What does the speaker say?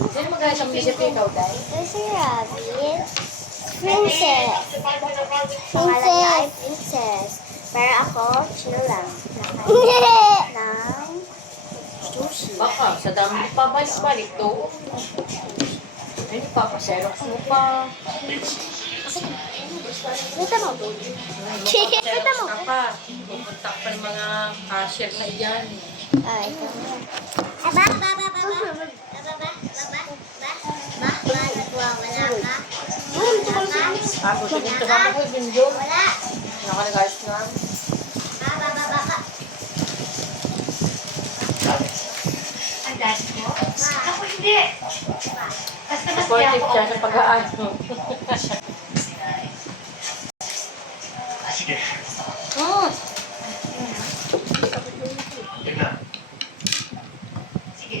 Sino magaling sa munisipyo ikaw, Day? Si Robin. Princess. Pangalan niya ay Princess. Pero ako, chill lang. Ng sushi. Baka, sa dami pa balik-balik to. Ay, papaserox mo pa. Dito mo. Papaserox ka pa. Pupunta pa ng mga cashier na iyan. Ay, ito. Aba, nagwawala ka. Ako, sige, tumama ko yung joke. Wala. Nakanagayos na. Ang dad mo? Ako hindi. Basta mas Supportive siya sa pag-aano. Sige. Mm. Tignan. Sige.